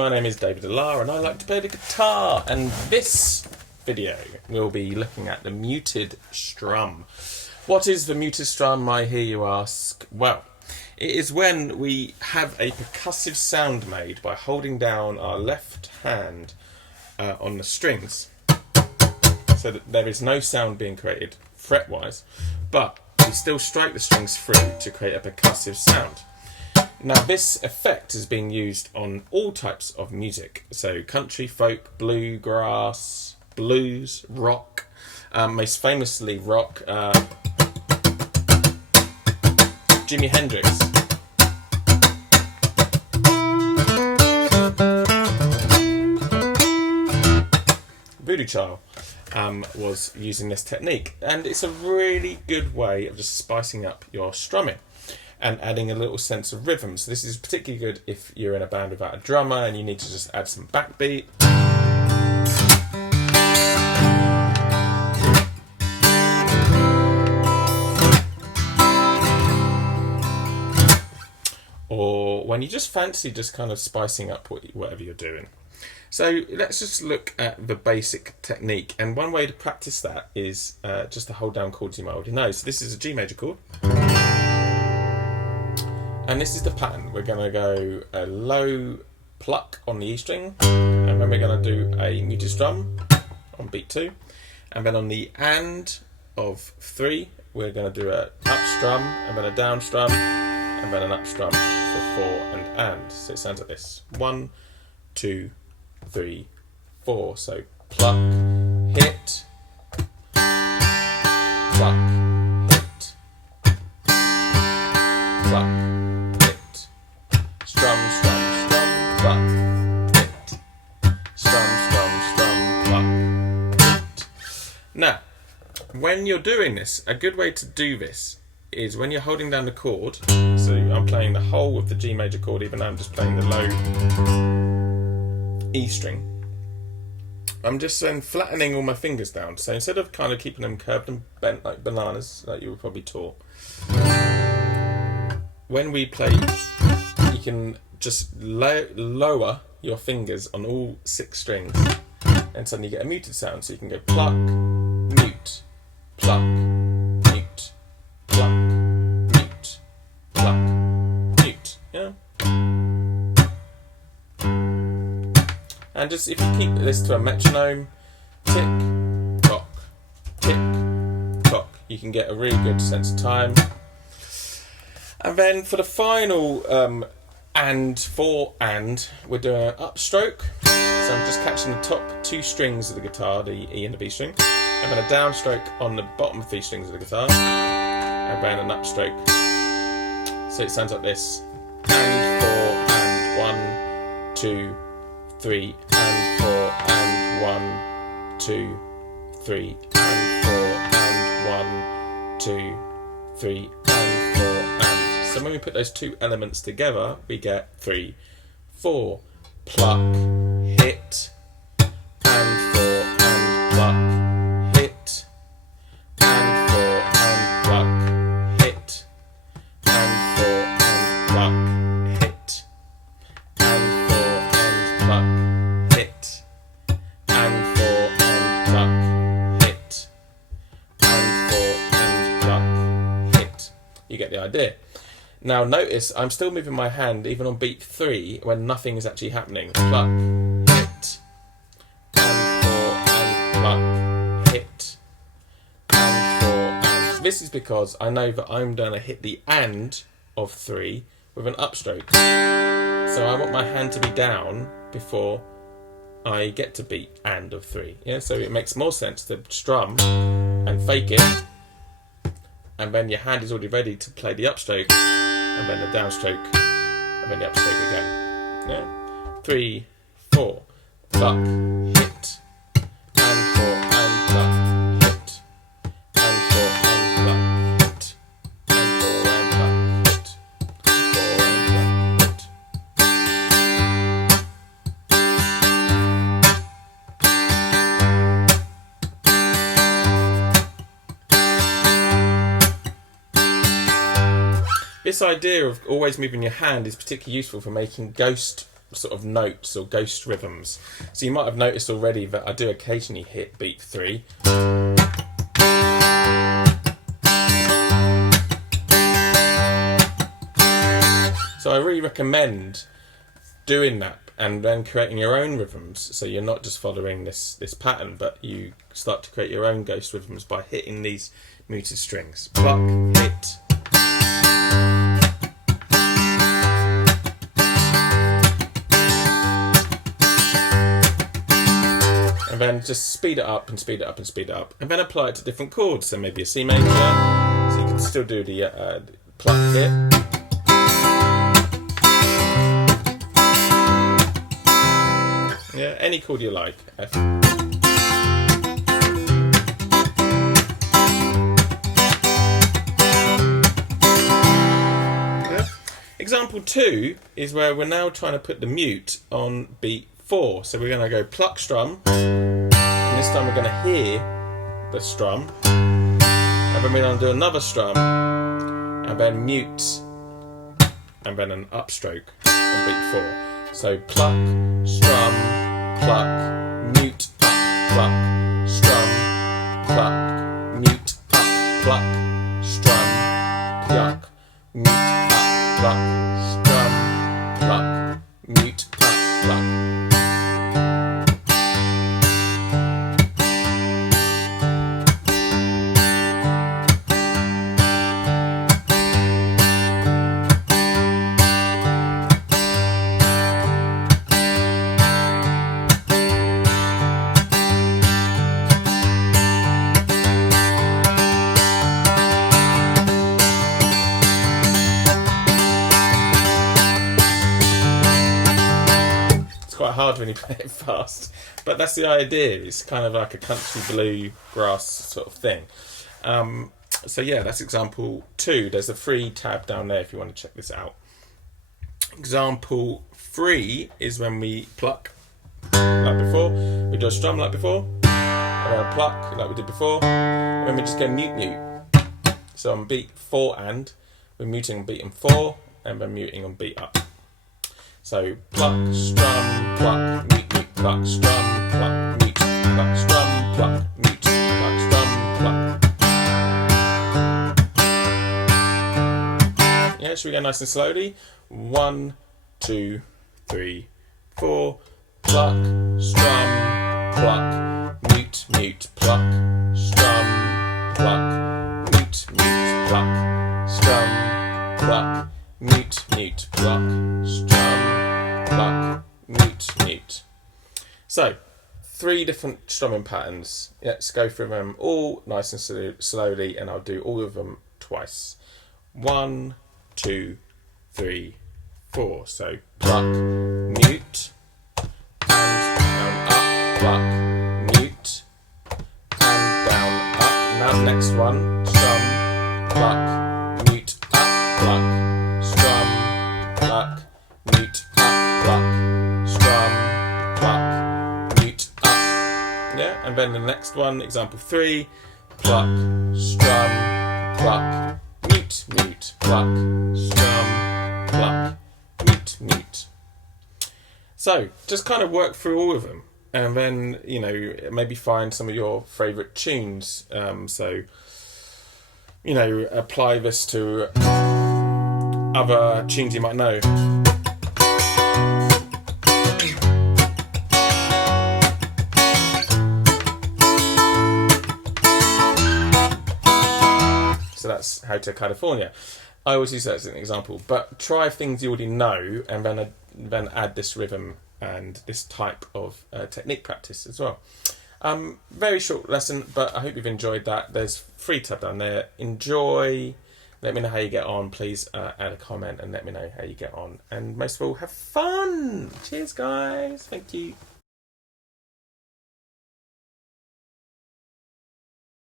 my name is David Alar and I like to play the guitar, and this video we'll be looking at the muted strum. What is the muted strum, I hear you ask? Well, it is when we have a percussive sound made by holding down our left hand on the strings, so that there is no sound being created fret-wise, but we still strike the strings through to create a percussive sound. Now this effect is being used on all types of music, so country, folk, bluegrass, blues, rock, most famously rock, Jimi Hendrix. Voodoo Child was using this technique, and it's a really good way of just spicing up your strumming and adding a little sense of rhythm. So this is particularly good if you're in a band without a drummer and you need to just add some backbeat. Or when you just fancy just kind of spicing up whatever you're doing. So let's just look at the basic technique, and one way to practice that is just to hold down chords you might already know. So this is a G major chord. And this is the pattern. We're going to go a low pluck on the E string, and then we're going to do a muted strum on beat 2, and then on the and of 3 we're going to do a up strum, and then a down strum, and then an up strum for 4 and. So it sounds like this: 1, 2, 3, 4. So pluck, hit, pluck, hit, pluck. Strum, strum, strum, pluck, hit. Strum, strum, strum, pluck, hit. Now, when you're doing this, a good way to do this is when you're holding down the chord. So I'm playing the whole of the G major chord, even though I'm just playing the low E string. I'm just then flattening all my fingers down. So instead of kind of keeping them curved and bent like bananas, like you were probably taught, when we play, you can just lower your fingers on all 6 strings, and suddenly you get a muted sound. So you can go pluck, mute, pluck, mute, pluck, mute, pluck, mute. Yeah. And just if you keep this to a metronome, tick, tock, tick, tock, you can get a really good sense of time. And then for the final we're doing an upstroke. So I'm just catching the top 2 strings of the guitar, the E and the B string, and then a downstroke on the bottom 3 strings of the guitar, and then an upstroke. So it sounds like this: and 4 and 1, 2, 3, and 4 and 1, 2, 3, and 4 and 1, 2, 3, and 4 and. So when we put those 2 elements together, we get 3, 4, pluck, hit, and 4 and pluck, hit, and 4 and pluck, hit, and 4 and pluck, hit, and 4 and pluck, hit, and 4 and pluck, hit, and 4 and pluck, hit. You get the idea. Now notice I'm still moving my hand even on beat 3 when nothing is actually happening. Pluck, hit, and 4 and pluck, hit, and 4 and. This is because I know that I'm going to hit the and of 3 with an upstroke. So I want my hand to be down before I get to beat and of 3. Yeah, so it makes more sense to strum and fake it, and then your hand is already ready to play the upstroke, and then the downstroke, and then the upstroke again. Yeah? 3, 4, pluck, hit, and 4 and pluck, hit, and 4 and pluck, hit, and 4 and pluck, hit, 4 and pluck, hit. This idea of always moving your hand is particularly useful for making ghost sort of notes or ghost rhythms. So you might have noticed already that I do occasionally hit beat 3. So I really recommend doing that and then creating your own rhythms, so you're not just following this pattern, but you start to create your own ghost rhythms by hitting these muted strings. Pluck, hit. And then just speed it up and speed it up and speed it up, and then apply it to different chords. So maybe a C major, so you can still do the pluck, hit. Yeah, any chord you like. F. Yeah. Example 2 is where we're now trying to put the mute on beat 4. So we're going to go pluck strum, and this time we're going to hear the strum, and then we're going to do another strum, and then mute, and then an upstroke on beat 4. So pluck, strum, pluck, mute, up, pluck, strum, pluck, mute, up, pluck, strum, pluck, mute, up, pluck, strum, pluck, mute, up, pluck. Quite hard when you play it fast, but that's the idea. It's kind of like a country bluegrass sort of thing. So yeah, that's example 2. There's a free tab down there if you want to check this out. Example 3 is when we pluck like before, we do a strum like before, and then a pluck like we did before, and then we just go mute. So on beat 4 and we're muting on beat on 4, and we're muting on beat up. So pluck, strum, pluck, mute, pluck, strum, pluck, mute, pluck, strum, pluck, mute, pluck, strum, pluck. Yeah, should we go nice and slowly? 1, 2, 3, 4. Pluck, strum, pluck, mute, pluck, strum, pluck, mute, pluck, strum, pluck, mute, pluck, strum, pluck, mute. So, 3 different strumming patterns. Let's go through them all nice and slowly, and I'll do all of them twice. 1, 2, 3, 4. So pluck, mute, and down, up, pluck, mute, and down, up. Now the next one, strum, pluck, mute, up, pluck, strum, pluck, mute, up, pluck, strum, pluck, mute, up. Yeah, and then the next one, example 3, pluck, strum, pluck, mute, pluck, strum, pluck, mute. So just kind of work through all of them, and then maybe find some of your favourite tunes. Apply this to other tunes you might know. So that's Hotel California. I always use that as an example, but try things you already know, and then add this rhythm and this type of technique practice as well. Very short lesson, but I hope you've enjoyed that. There's free tab down there. Enjoy. Let me know how you get on. Please add a comment and let me know how you get on. And most of all, have fun. Cheers, guys. Thank you.